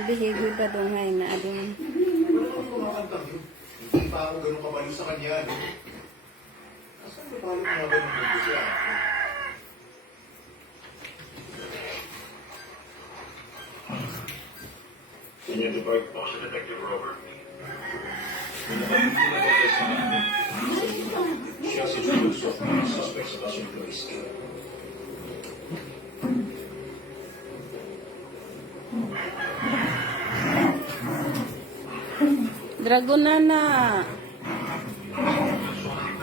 Bihigwi pa doon ngayon na ading. Wala kang kumakantang yun. Hindi pa ako ganun kabalo sa kanya. No? Nasaan ba paano mga ganun mo siya? Senior Depart Post Detective Robert. Siya si Julius of mga suspects of Asyon Place. Dragonana.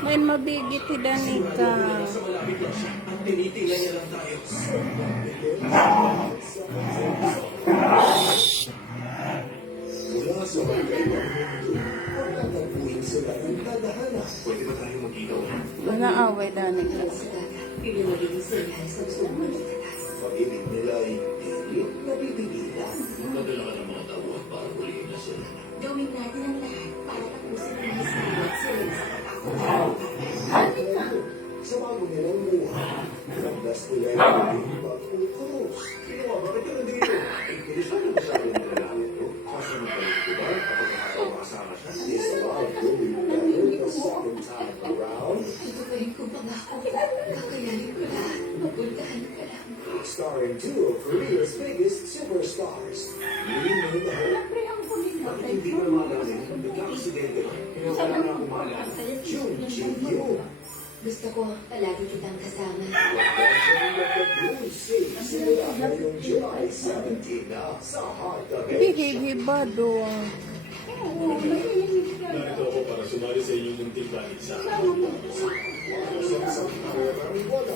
May mabigit hidani ka. Nasa malapit lang siya. Tinitingnan niya lang tayo. Mula sa bagay ng mundo, pagtatagpuin sila ng tadhana. Pwede ba tayo mag-ilaw? Mga away dani ka. Hindi magiging senyales ng sumunod na tatas. Pag-ibig nila ay hindi napipigilan. Magdala ka ng mga tawag para huliin na sila. Gawin natin ang lahat para tapusin ang misteryo at sila sa katakot. Sa bago nilang buhay, nagdas nila yung hindi pag-utos. Ginawa, bakit ka nandito? Hindi siya na masyado ng lalaki ito. Kaso nagpalit ko ba? Kapag nakakasama siya, is love going better the second time around? Ito pa rin kong pangako. Kakayanin ko lahat. Mapuntahan ka lang. Starring two of Korea's biggest superstars. Leading in the hope. Siyempre, ang huling Bakit hindi ko namalala? Nagka-aksidente ba? Kailangan na akong maalala. Jun Ji-Hyun. Gusto ko, palagi kitang kasama. Simula ngayong July 17 na sa Heart of Bihigwi ba doon? Narito ako para sumali sa inyong munting balisa. Sa isang karaniwala,